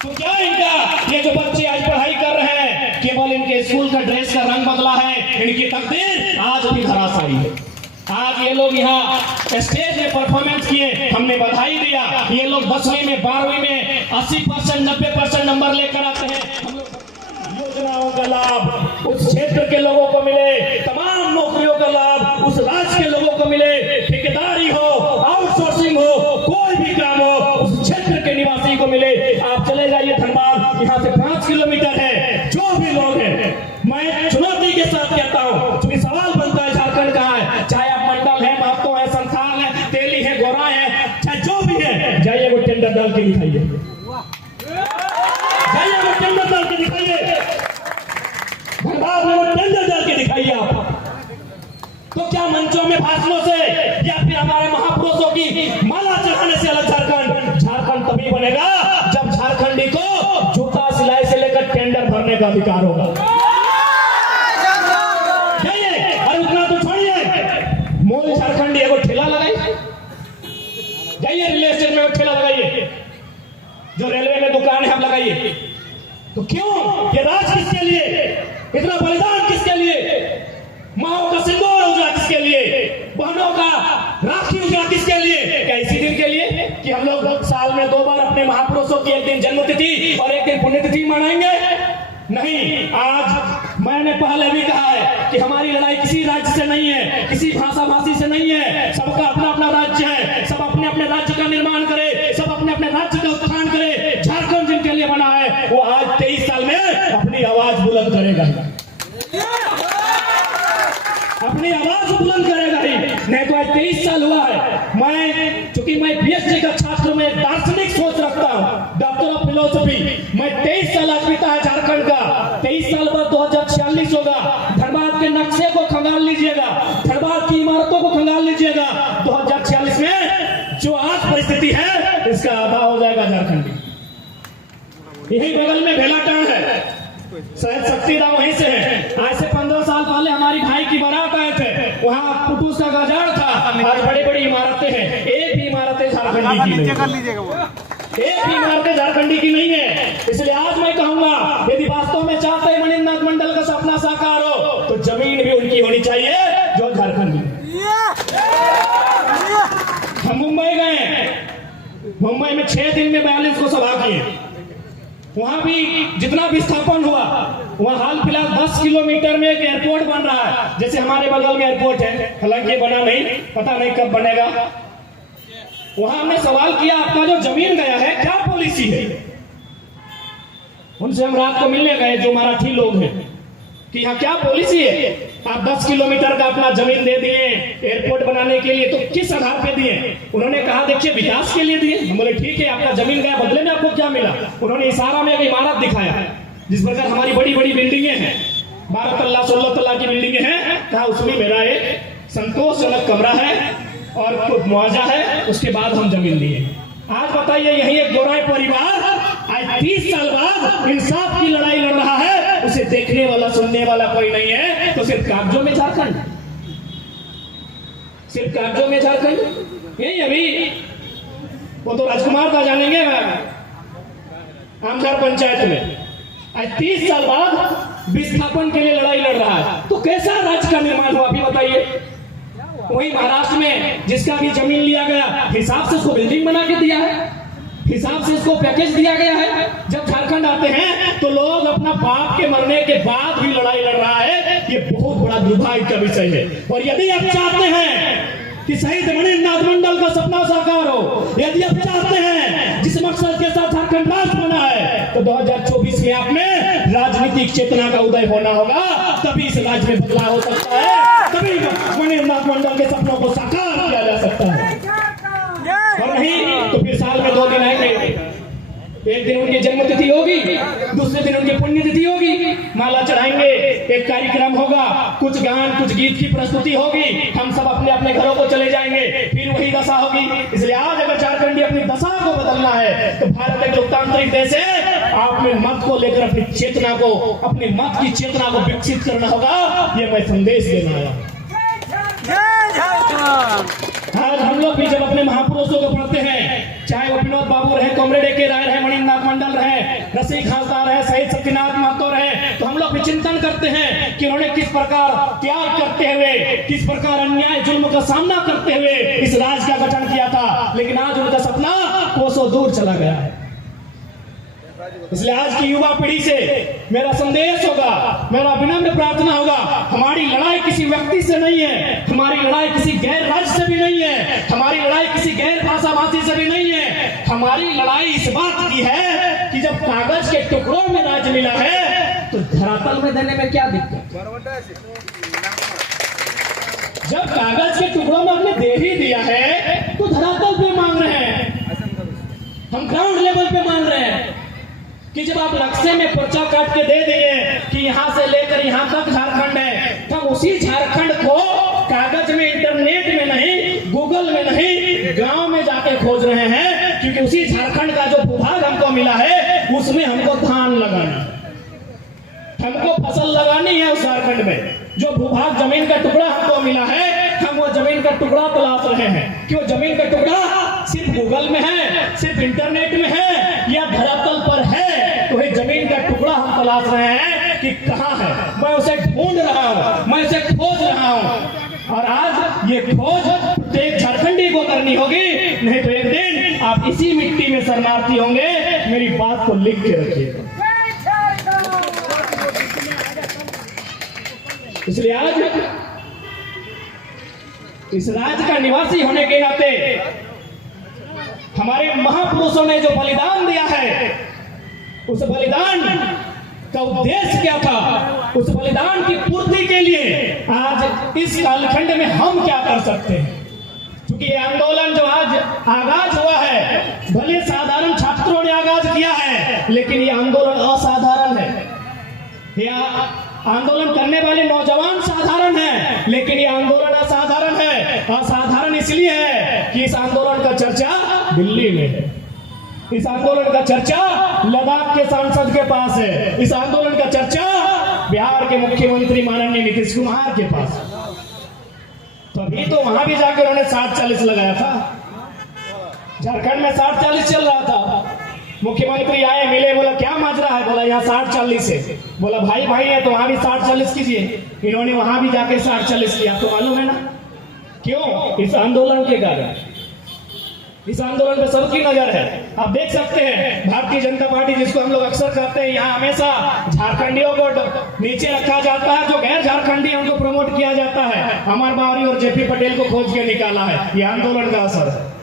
तो क्या इनका ये जो बच्चे आज पढ़ाई कर रहे हैं, केवल इनके स्कूल का ड्रेस का रंग बदला है, इनकी तकदीर आज भी धराशायी है। आज ये लोग यहाँ स्टेज में परफॉर्मेंस किए, हमने बधाई दिया। ये लोग 10वीं में 12वीं में 80% 90% नंबर लेकर आते हैं। हम लोग योजनाओं का लाभ उस क्षेत्र के लोगों को मिले, तमाम नौकरियों का लाभ उस राज्य के लोगों को मिले, ठेकेदारी हो, आउटसोर्सिंग हो, कोई भी काम हो उस क्षेत्र के निवासी को मिले। आप चले जाइए धनबाद, यहाँ से 5 किलोमीटर है। जो भी लोग हैं, मैं चुनौती के साथ कहता हूँ, क्योंकि सवाल बनता है झारखंड कहाँ है, चाहे आप मंडल है, महतो है, संथाल है, तेली है, गोरा है, चाहे जो भी है, जाइए वो टेंडर डाल के दिखाइए, जाइए वो टेंडर डाल के दिखाइए, धनबाद में वो टेंडर डाल के दिखाइए आप। तो क्या मंचों में भाषणों से या फिर हमारे महापुरुषों की माला चढ़ाने से अलग झारखंड तभी बनेगा जब झारखंडी को जूता सिलाई से लेकर टेंडर भरने का अधिकार होगा। जाइए, और उतना तो छोड़िए, मूल झारखंडी को ठेला लगाइए, जाइए रियल एस्टेट में ठेला लगाइए, जो रेलवे में दुकान है आप लगाइए। तो क्यों ये राज किसके लिए, इतना बलिदान किसके लिए, माओ का सिंदूर उजला किसके लिए, बहनों का राखी उजला किसके लिए? क्या इसी दिन के लिए कि हम लोग साल में 2 बार अपने महापुरुषों की एक दिन जन्मतिथि और एक दिन पुण्यतिथि मनाएंगे? नहीं। आज मैंने पहले भी कहा है कि हमारी लड़ाई किसी राज्य से नहीं है, किसी भाषा भाषी से नहीं है। सबका अपना अपना राज्य है, सब अपने अपने राज्य का निर्माण करे, सब अपने अपने राज्य का उत्थान करे। झारखंड जिनके लिए बना है वो आज 23 साल में अपनी आवाज बुलंद करेगा, अपनी आवाज बुलंद करेगा ही। नहीं तो आज 23 साल हुआ है। चूंकि मैं पीएचडी का छात्र में दार्शनिक सोच रखता हूँ, डॉक्टर ऑफ फिलोसफी। मैं 23 साल आज बीता है झारखंड का। 23 साल बाद 2046 होगा। धनबाद के नक्शे को खंगाल लीजिएगा, धनबाद की इमारतों को खंगाल लीजिएगा। 2046 में जो आज परिस्थिति है इसका आधा हो जाएगा झारखंड। यही बगल में भेलाटांड है, शायद शक्तिदाम वहीं से है। आज से 15 साल पहले हमारी भाई की बारात आए थे, वहाँ कुटूस का गजाड़ था। आज बड़ी बड़ी इमारतें हैं, एक भी इमारतें झारखंडी की नहीं, एक भी इमारतें झारखंडी की नहीं है। इसलिए आज मैं कहूंगा, यदि वास्तव में चाहते हैं मणिनाथ मंडल का सपना साकार हो तो जमीन भी उनकी होनी चाहिए जो झारखंडी। हम मुंबई गए, मुंबई में 6 दिन में 42 को सभा किए। वहां भी जितना विस्थापन हुआ, वहां हाल फिलहाल 10 किलोमीटर में एक एयरपोर्ट बन रहा है। जैसे हमारे बगल में एयरपोर्ट है, हालांकि बना नहीं, पता नहीं कब बनेगा। वहां हमने सवाल किया, आपका जो जमीन गया है क्या पॉलिसी है? उनसे हम रात को मिलने गए, जो मराठी लोग हैं, कि यहाँ क्या पॉलिसी है? आप 10 किलोमीटर का अपना जमीन दे दिए एयरपोर्ट बनाने के लिए, तो किस आधार पे दिए? उन्होंने कहा देखिए विकास के लिए दिए। हम बोले ठीक है, आपका जमीन गया, बदले में आपको क्या मिला? उन्होंने इशारा में एक इमारत दिखाया, जिस प्रकार हमारी बड़ी बड़ी बिल्डिंगें हैं, 12 तल्ला 16 तल्ला की बिल्डिंगें हैं। कहा उसमें मेरा एक संतोषजनक कमरा है और कुछ मुआवजा है, उसके बाद हम जमीन दिए। आज बताइए, यही एक गोराई परिवार आज 30 साल बाद इंसाफ की लड़ाई लड़ रहा है, उसे देखने वाला सुनने वाला कोई नहीं है। तो सिर्फ कागजों में झारखंड, सिर्फ कागजों में झारखंड। यही अभी वो तो राजकुमार का जानेंगे आमदार पंचायत में, आज 30 साल बाद विस्थापन के लिए लड़ाई लड़ रहा है। तो कैसा राज्य का निर्माण हुआ अभी बताइए? वही महाराष्ट्र में जिसका भी जमीन लिया गया, हिसाब से उसको बिल्डिंग बना के दिया है, हिसाब से इसको पैकेज दिया गया है। जब झारखंड आते हैं तो लोग अपना बाप के मरने के बाद भी लड़ाई लड़ रहा है। ये बहुत बड़ा दुर्भाग्य का विषय है। और यदि आप चाहते हैं कि शहीद मणिनाथ मंडल का सपना साकार हो, यदि आप चाहते हैं जिस मकसद के साथ झारखंड राष्ट्र बना है, तो 2024 में आप में राजनीतिक चेतना का उदय होना होगा। तभी इस राज्य में बदलाव हो सकता है, तभी मणिनाथ मंडल के सपनों को साकार किया जा सकता है। और नहीं तो फिर साल में 2 दिन आएंगे, एक दिन उनकी जन्मतिथि होगी, दूसरे दिन उनकी पुण्यतिथि होगी, माला चढ़ाएंगे, एक कार्यक्रम होगा, कुछ गान कुछ गीत की प्रस्तुति होगी, हम सब अपने अपने घरों को चले जाएंगे, फिर वही दशा होगी। इसलिए आज अगर झारखंडी अपनी दशा को बदलना है तो भारत एक लोकतांत्रिक देश है, आप में मत को लेकर अपनी चेतना को, अपने मत की चेतना को विकसित करना होगा। ये मैं संदेश देना आया। आज हम लोग भी जब अपने महापुरुषों को पढ़ते हैं, चाहे वो विनोद बाबू रहे, कॉमरेड ए के राय रहे, मणिनाथ मंडल रहे, रसिक हासदार रहे, शहीद सत्यनाथ महतो रहे, तो हम लोग भी चिंतन करते हैं कि उन्होंने किस प्रकार त्याग करते हुए, किस प्रकार अन्याय जुल्म का सामना करते हुए इस राज का गठन किया था। लेकिन आज उनका सपना कोसों दूर चला गया है। इसलिए आज की युवा पीढ़ी से मेरा संदेश होगा, मेरा विनम्र प्रार्थना होगा, हमारी लड़ाई किसी व्यक्ति से नहीं है, हमारी लड़ाई किसी गैर राज्य से भी नहीं है, हमारी लड़ाई किसी गैर भाषा भाषी से भी नहीं है। हमारी लड़ाई इस बात की है कि जब कागज के टुकड़ों में राज मिला है तो धरातल में देने में क्या दिक्कत। जब कागज के टुकड़ों में हमने दे ही दिया है तो धरातल पे मांग रहे हैं, हम ग्राउंड लेवल पे मांग रहे हैं कि जब आप नक्शे में पर्चा काट के दे दिए कि यहां से लेकर यहां तक झारखंड है, तो हम उसी झारखंड को कागज में, इंटरनेट में नहीं, गूगल में नहीं, गांव में जाके खोज रहे हैं, क्योंकि उसी झारखंड का जो भूभाग हमको मिला है उसमें हमको धान लगाना, हमको फसल लगानी है उस झारखंड में। जो भूभाग जमीन का टुकड़ा हमको मिला है, हम वो जमीन का टुकड़ा तलाश रहे हैं कि वो जमीन का टुकड़ा सिर्फ गूगल में है, सिर्फ इंटरनेट में है या धरातल पर है। तो ये जमीन का टुकड़ा हम तलाश रहे हैं कि कहां है, मैं उसे ढूंढ रहा हूं, मैं उसे खोज रहा हूं। और आज ये खोज प्रत्येक झारखंडी को करनी होगी, नहीं तो एक दिन आप इसी मिट्टी में शरणार्थी होंगे। मेरी बात को लिख के रखिएगा। इसलिए आज इस राज्य का निवासी होने के नाते हमारे महापुरुषों ने जो बलिदान दिया है, उस बलिदान का उद्देश्य क्या था, उस बलिदान की पूर्ति के लिए आज इस कालखंड में हम क्या कर सकते हैं। क्योंकि ये आंदोलन जो आज आगाज हुआ है, भले साधारण छात्रों ने आगाज किया है, लेकिन ये आंदोलन असाधारण है। यह आंदोलन करने वाले नौजवान साधारण हैं, लेकिन ये आंदोलन असाधारण है। असाधारण इसलिए है कि इस आंदोलन का चर्चा दिल्ली में है, इस आंदोलन का चर्चा लद्दाख के सांसद के पास है, इस आंदोलन का चर्चा बिहार के मुख्यमंत्री माननीय नीतीश कुमार के पास है। तभी तो वहां भी जाकर उन्होंने 60-40 लगाया था। झारखंड में 60-40 चल रहा था, मुख्यमंत्री आए, मिले, बोला क्या माजरा है, बोला यहाँ 60-40 है। बोला भाई भाई है तो वहां भी 60-40 कीजिए। इन्होंने वहां भी जाके 60-40 किया। तो मालूम है ना क्यों? इस आंदोलन के कारण। इस आंदोलन पे सबकी नजर है। आप देख सकते हैं भारतीय जनता पार्टी, जिसको हम लोग अक्सर कहते हैं, यहाँ हमेशा झारखंडियों को नीचे रखा जाता है, जो गैर झारखंडी उनको प्रमोट किया जाता है। अमर बावरी और जेपी पटेल को खोज के निकाला है। ये आंदोलन का असर है।